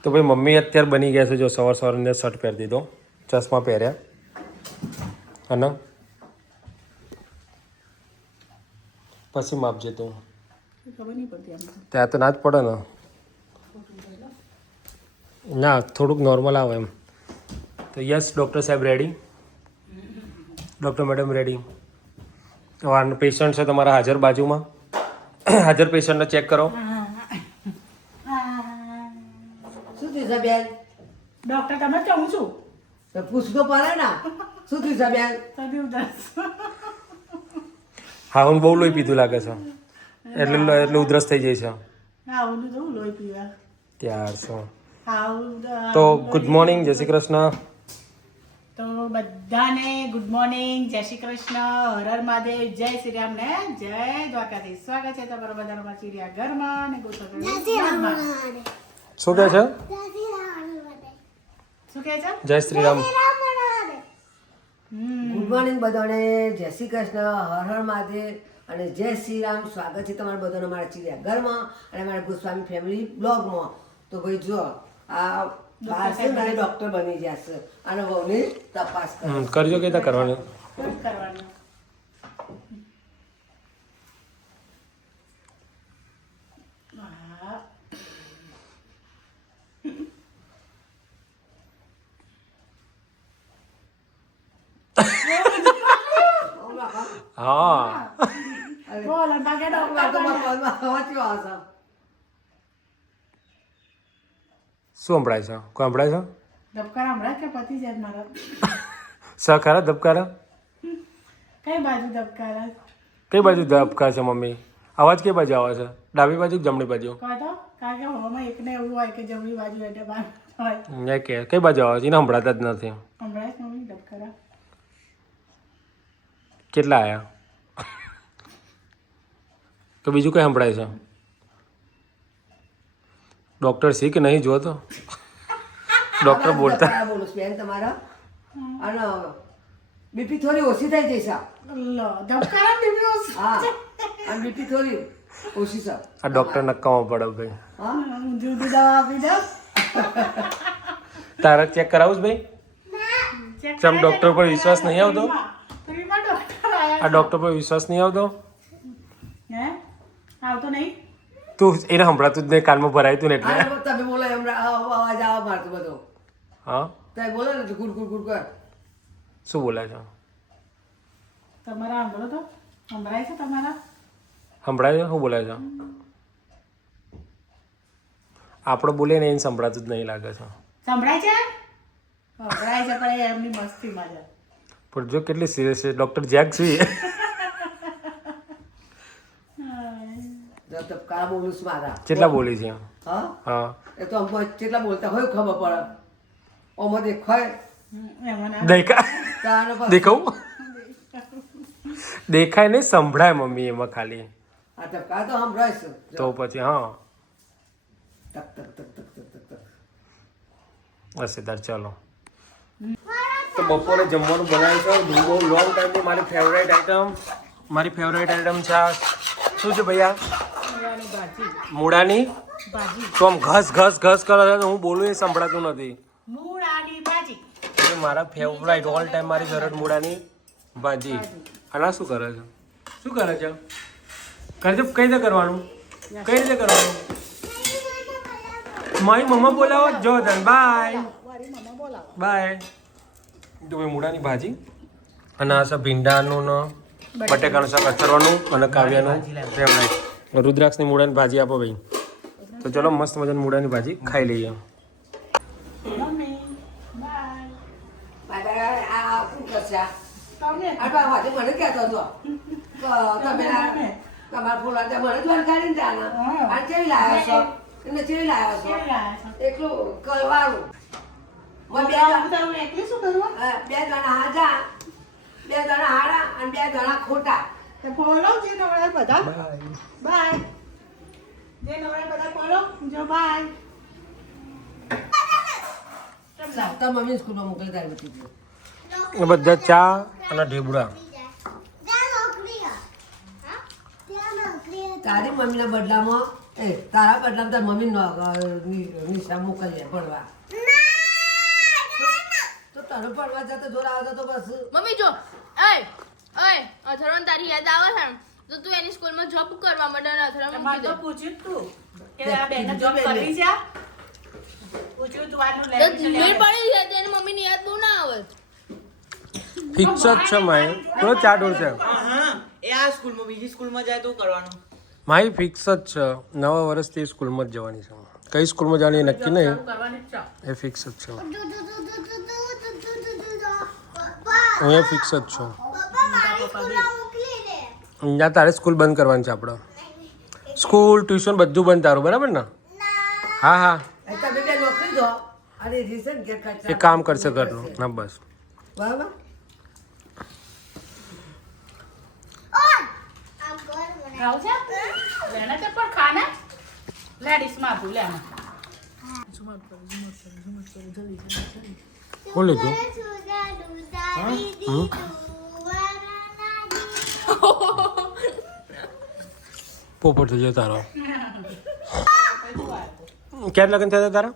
તો ભાઈ મમ્મી અત્યારે બની ગયા છે જો સવાર સવારની શર્ટ પહેરી દીધો ચશ્મા પહેર્યા અને પછી માપજે તું ત્યાં તો ના જ પડે ને ના થોડુંક નોર્મલ આવે એમ તો યસ ડૉક્ટર સાહેબ રેડી ડૉક્ટર મેડમ રેડી તો પેશન્ટ છે તમારા હાજર બાજુમાં હાજર પેશન્ટને ચેક કરો શું થયું છે બેન ડોક્ટર તમે કહું છું તો પૂછતો પડે ને શું થયું છે બેન તબી ઉદાસ હા હું બહુ લોહી પીધું લાગે છે એટલે ઉધરસ થઈ જાય છે આવું તો લોહી પીવા ત્યાર શું આવું તો ગુડ મોર્નિંગ જય શ્રી કૃષ્ણ તો બધાને ગુડ મોર્નિંગ જય શ્રી કૃષ્ણ હર હર મહાદેવ જય શ્રી રામ ને જય દ્વારકાધીશ સ્વાગત છે તમારા બધાનો મારા ચીડિયા ઘરમાં ને શું કહે છે શું કહે છે જય શ્રી રામ ગુડ મોર્નિંગ બધાને જય શ્રી કૃષ્ણ હર હર મહાદેવ અને જય શ્રી રામ સ્વાગત છે તમારા બધાનો મારા ચીડિયા ઘરમાં અને મારા ગોસ્વામી ફેમિલી બ્લોગમાં તો ભાઈ જો આ બાર છે ને ડૉક્ટર બની જશે અને બહુની તપાસ કરો કરજો કઈ રીતે કરવાનું શું કરવાનું હા. હા બોલો બાકી ડોક્ટર બન્યા. શું સંભળાય છે કોઈ સંભળાય છે ધબકાર હમણાં કે પતિ છે મારા સ ખરા ધબકારા કઈ બાજુ ધબકારા કઈ બાજુ ધબકાર છે મમ્મી અવાજ કઈ બાજુ આવે છે ડાબી બાજુ કે જમણી બાજુ કહો તો કારણ કે હવામાં એકને એવું હોય કે જમણી બાજુ એટલે બાર હોય એ કે કઈ બાજુ આવે છે એને સંભળાતા જ નથી હમણાં જ મમ્મી ધબકારા કેટલા આયા તો બીજું કઈ સંભળાય છે ડૉક્ટર સી કે નહીં જો તો ડૉક્ટર બોલતા બોલું છું બેન તમારા અને બીપી થોડી ઓછી થઈ જશે લો ધબકારા દીધો હા અને બીપી થોડી ઓછી છે આ ડૉક્ટર નક્કામાં પડે ભાઈ હા ઊંધી ઊંધી દવા આપી દો તારે ચેક કરાવું છે ભાઈ ચેક ચમ ડૉક્ટર પર વિશ્વાસ નહીં આવતો ફ્રીમાં ડોક્ટર આયા આ ડૉક્ટર પર વિશ્વાસ નહીં આવતો હે આવતો નહીં તું એને સંભળાતું જ નહીં કાનમાં ભરાય તું ને એટલે અને તમે બોલો હમણાં અવાજ આવવા મારતો બધો હા તમે બોલો ને ગુડ ગુડ ગુડ કર શું બોલાય છે તમારા સાંભળો તો સંભળાય છે તમારા સંભળાય છે શું બોલાય છે આપણે બોલીએ ને એને સંભળાતું જ નહીં લાગે છે સંભળાય છે સંભળાય છે પણ એ એમની મસ્તીમાં છે પણ જો કેટલી સિરિયસ છે ડૉક્ટર જેક છીએ તો કા બોલું છું મારા કેટલા બોલી છે હા હા એ તો અમુક કેટલા બોલતા હોય ખબર પડે ઓમાં દેખાય એમાં તાનો પછી દેખાવું દેખાય નહીં સંભળાય મમ્મી એમાં ખાલી આ ટપકા તો સંભળાય છે તો પછી હા ટક ટક ટક ટક ટક ટક ટક હશે તાર ચાલો તો બપોરે જમવાનું બનાવ્યું છે બહુ લોંગ ટાઈમની મારી ફેવરેટ આઈટમ છે આ શું છે ભૈયા ભાજી મૂળાની ભાજી તો આમ ઘસ ઘસ ઘસ કરે છે હું બોલું એ સંભળાતું નથી મૂળાની ભાજી એ મારા ફેવરાઇટ ઓલ ટાઈમ મારી ફેવરેટ મૂળાની ભાજી અને આ શું કરે છે શું કરે છે કરજે કઈ રીતે કરવાનું કઈ રીતે કરવાનું મારી મમ્મા બોલાવો જો તન બાય બાય તો ભાઈ મૂળાની ભાજી અને આ છે ભીંડાનું ને બટેકાનું શાક અથરવાનું અને કાવ્યાનું ફેવરાઇટ રુદ્રાક્ષની મૂળાની ભાજી આપો ભાઈ તો ચલો મસ્ત મજાની મૂળાની ભાજી ખાઈ લઈએ મમ્મી બાય આ શું કરશે આ તમને આજે મને કહેતો હતો તો તમે તમારા ફૂલા મને જ વળગાડીને જાના આ ચેવી લાવ્યો છો એને ચેવી લાવ્યો છો એકલું કલવાળું એકલી શું કરવું બે જણા હાજા બે જણા હાડા અને બે જણા ખોટા તો ફોલો જે નવરા બધા બાય જે નવરા બધા ફોલો જો બાય તો મમ્મી સ્કૂલમાં મોકલી તારી બધી એ બધા ચા અને ઢેબુડા તારી મમ્મીના બદલામાં એ તારા બદલા તાર મમ્મી નિશા મોકલીએ ભણવા તો તને ભણવા જતો જોર આવતો તો બસ મમ્મી જો અથર્વણ તારી યાદ આવે છે ને, તો તું એની સ્કૂલમાં જોબ કરવા માંડે ને અથર્વણ તમારે તો પૂછ્યું જ તું કે આ બેને જોબ કરવી છે પૂછ્યું તું આનું તો લેવું છે મેળ પડી જાય તો એની મમ્મીની યાદ બહુ ના આવે. ફિક્સ જ છે માય થોડો ચાડોળ છે હા એ આ સ્કૂલમાં બીજી સ્કૂલમાં જાય તો કરવાનું. માય ફિક્સ જ છે નવા વર્ષથી સ્કૂલમાં જ જવાની છે. કઈ સ્કૂલમાં જવાની એ નક્કી નહીં, કરવાની જ છે. એ ફિક્સ જ છે. હું એ ફિક્સ જ છું. ત્યાં તારે સ્કૂલ બંધ કરવાની છે આપણે. સ્કૂલ ટ્યુશન બધું બંધ તારું, બરાબર ને? હા હા, તમે બે નોકરી દો અને રીસન ઘેર ખર્ચા એ કામ કરશે ઘરનું. હા બસ. બરાબર ખાવું છે બેને તો પણ ખાને લેડીઝમાં આપું લે આમાં. શું લીધું? પોપટ થઈ જાય તારો. ક્યારે લગ્ન થયા હતા તારા?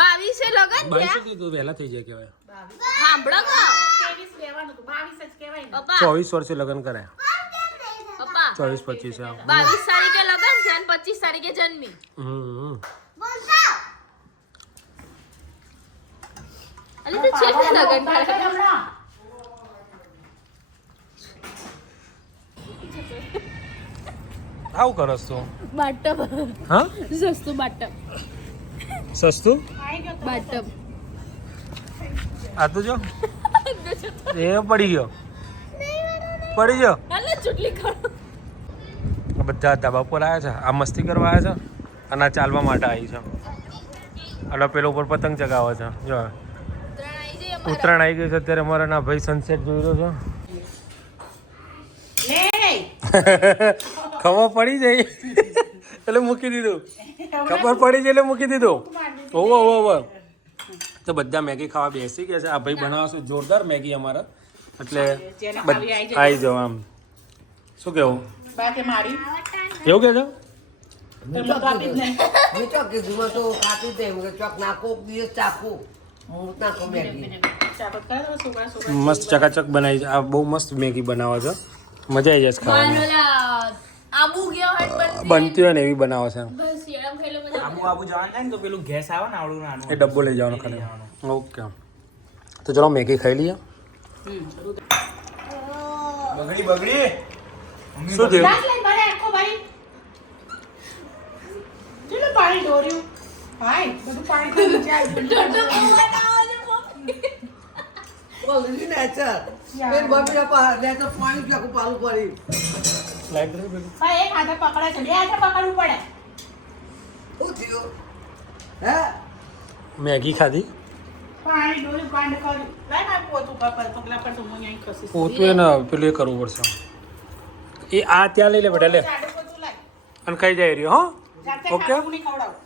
22 લગન બાવીસ તો વહેલા થઈ જાય કહેવાય. સાંભળો કે 23 લેવાનું હતું 22 જ કહેવાય ને. પપ્પા 24 વર્ષે લગ્ન કરાય. પપ્પા 24-25 આ. 22 તારીખે લગન છે અને 25 તારીખે જન્મી. હમ. અલી તો છેલ્લે લગન પાછળ કરે. હમણાં. આવું કરસ તું? બાટપ હા, સસ્તું બાટપ સસ્તું આઈ ગયો તો. બાટપ આ તો જો એ પડી ગયો, પડી ગયો. હાલે ચૂટલી કરો. આ બધા ધાબા પર આવ્યા છે, આ મસ્તી કરવા આવ્યા છે અને આ ચાલવા માટે આવી છે. અને પેલો ઉપર પતંગ ચગાવે છે. જો ઉત્તરાયણ આવી ઉત્તરાયણ આવી ગઈ જાય અમારા. છે અત્યારે અમારા ના ભાઈ સનસેટ જોઈ રહ્યો લે ખબર પડી જાય એટલે મૂકી દીધું. ખબર પડી જાય એટલે મૂકી દીધું. ઓવો ઓવો. તો બધા મેગી ખાવા બેસી ગયા છે. આ ભાઈ બનાવશે જોરદાર મેગી અમારા, એટલે જેને ખાવી આવી જાય. આવી જાઓ આમ. શું કેવું? બાકે મારી એવું કે છો? તો કાપી જ નહીં. મેં ચોક કીધું તો કાપી દે ચોક નાખો દિવસ ચાખું હું નાખો મેગી ચાપત કરે તો છોકરા છોકરા મસ્ત ચકાચક બનાવી છે. આ બહુ મસ્ત મેગી બનાવે છે, મજા આવી જશે ખાવાની. ઓલા આબુ ગયો હટ બનતી હોય ને એવી બનાવે છે. બસ શેરમ ખાઈ લો મજા આબુ આબુ જવાનું થાય ને તો પેલું ગેસ આવે ને આવડું નાનું એ ડબ્બો લઈ જવાનો ખાલી. ઓકે, તો ચલો મેગી ખાઈ લઈએ. બગડી બગડી શું થયું? ગ્લાસ લઈને ભરે આખો ભાઈ ચલો પાણી ઢોર્યું ભાઈ બધું પાણી તો નીચે આવી ગયું. બોલી ને ચાલ પેન મમ્મીના પાસે લે તો પાણી ચાખું પાલું પડી ભાઈ એક હાથે પકડે છે બે હાથે પકડવું પડે. શું થયું હે મેગી ખાધી. પાણી ઢોર્યું કાંડ કર્યું લાય મારે પોતું પગલા પર તો હું અહીં ખસીશ. પોતું એને પેલું એ કરવું પડશે. એ આ ત્યાં લઈ લે બેટા, લે જાડું પોતું લાય. અને ખાઈ જાય રહ્યો. હો જાતે ઓકે. ખાવું નહીં ખવડાવું.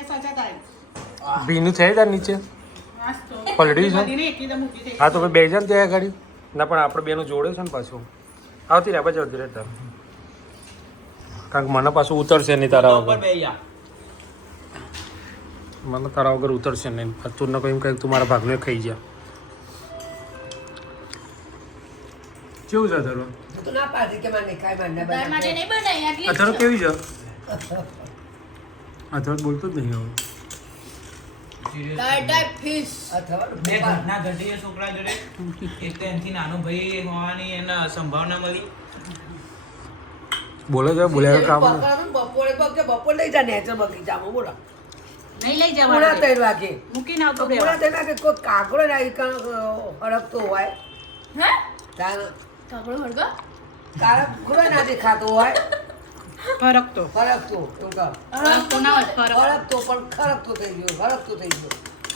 એ સજા તારી. ભીનું છે તાર નીચે. મસ્ત. પલળી છે? બધીને એકદમ ઊભી થઈ. હા તો ભાઈ બે જણ ત્યાં ગાડી ના, પણ આપણે બેનું જોડે છે ને પાછું. આવતી રહે પછી આવતી રહે તાર, કારણ કે મને પાછું ઉતરશે નહીં તારા ઉપર વગર. બે જા. મને તારા વગર ઉતરશે નહીં. તું ન કહ્યું કંઈક તું મારા ભાગને ખાઈ જા. કેવું છે તારું? તો ના પાડી કે મારે ખાઈ માંડા તાર માટે નહીં બનાવી આટલી જ અથરો છે. કેવી છે? અથરો બોલતો જ નહીં હવે. તાર ટાઈપ ફિશ. અથવા બે ઘરના ઘટીએ છોકરા જોડે એક તો એનથી નાનો ભાઈ હોવાની એને સંભાવના મળી. બોલે છે, બોલ્યા કામ નહીં. બપોરે લઈ જા નેચર બગીચામાં બોલો નહીં લઈ પૂરા જવાનું 3 વાગે મૂકીને આવતો પૂરા રહેવા. 3 વાગે કોઈ કાગડો ના હડકતો હોય હે તાર કાકડો હળગો કાગડો ના દેખાતો હોય ફરક તો ફરકતો એવું કહો. ફરક તો ના હોય ફરક. ફરકતો પણ ખરકતો થઈ ગયો ફરકતો થઈ ગયો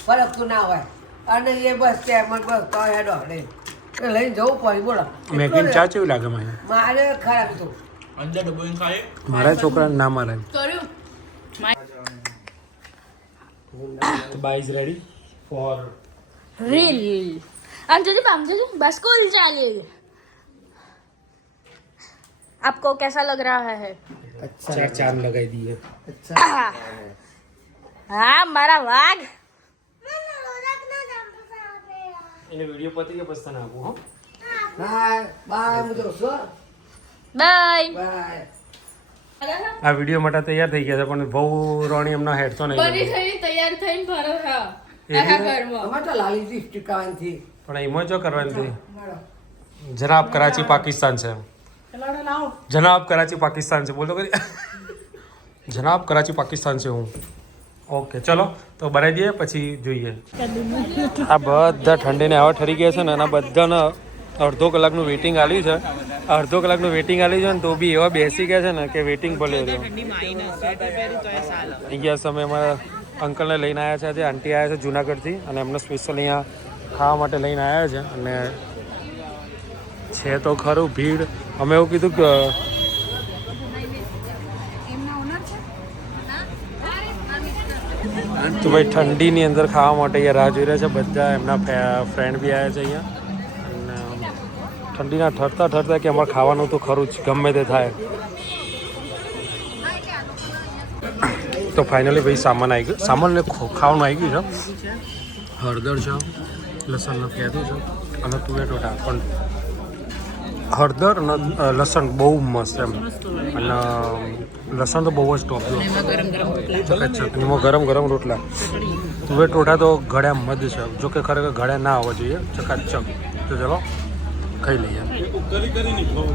ફરકતો ના હોય અને એ બસ ત્યાં બસ તો હેડો હડે એ લઈને જવું પડે બોલો મેગીને ચા કેવી લાગે મને? મારે ખરાબ તો અંદર ડબ્બોઈને ખાય. મારા છોકરાને ના મારે. કર્યું bye is ready for reel आम जो बस स्कूल चलिए आपको कैसा लग रहा है अच्छा ચાંદ લગાવી દઈએ. अच्छा હા મારા વાઘ એને વિડીયો પતી કે પછી તને આપું હો. बाय बाय मुझे सो બાય बाय આ વિડીયો માટે તૈયાર થઈ ગયા છે પણ બહુ રોણી એમના હેડ તો નહીં બની ગયો. થઈ તૈયાર થઈને ભરો હા એવી આખા ને? ઘરમાં टमाटर लाली थी टिकावन थी પણ એમાં જો કરવાની હતી. જનાબ કરાચી પાકિસ્તાન છે. ચલો લાવો જનાબ કરાચી પાકિસ્તાન છે બોલો કરી. જનાબ કરાચી પાકિસ્તાન છે હું. ઓકે ચલો તો બનાવી દઈએ પછી જોઈએ. આ બધા ઠંડીને આવા ઠરી ગયા છે ને એના બધાને અડધો કલાકનું વેઇટિંગ આલ્યું છે. અડધો કલાકનું વેઇટિંગ આલ્યું છે ને તો બી એવા બેસી ગયા છે ને કે વેઇટિંગ ભલે રહ્યો. અહીંયા સમય અમારા અંકલને લઈને આવ્યા છે આજે આંટી આવ્યા છે જુનાગઢથી અને એમને સ્પેશિયલ અહીંયા ખાવા માટે લઈને આવ્યા છે અને છે તો ખરું ભીડ. અમે એવું કીધું કે તો ભાઈ ઠંડીની અંદર ખાવા માટે અહીંયા રાહ જોઈ રહ્યા છે બધા. એમના ફ્રેન્ડ બી આવ્યા છે અહીંયા અને ઠંડીના ઠરતા ઠરતા કે અમારે ખાવાનું તો ખરું જ ગમે તે થાય. તો ફાઇનલી ભાઈ સામાન આવી ગયો. સામાન ખાવાનું આવી ગયું છે. હળદર છે, લસણનું ફેદું છે અને તુવેર ટોટા. પણ હળદર અને લસણ બહુ મસ્ત એમ અને લસણ તો બહુ જ ટોપ જો ચકાચક. એમાં ગરમ ગરમ રોટલા. તુવેર ટોટા તો ગળ્યા મધ છે. જો કે ખરેખર ગળ્યા ના આવવા જોઈએ ચકાચક. તો ચલો ખાઈ લઈએ.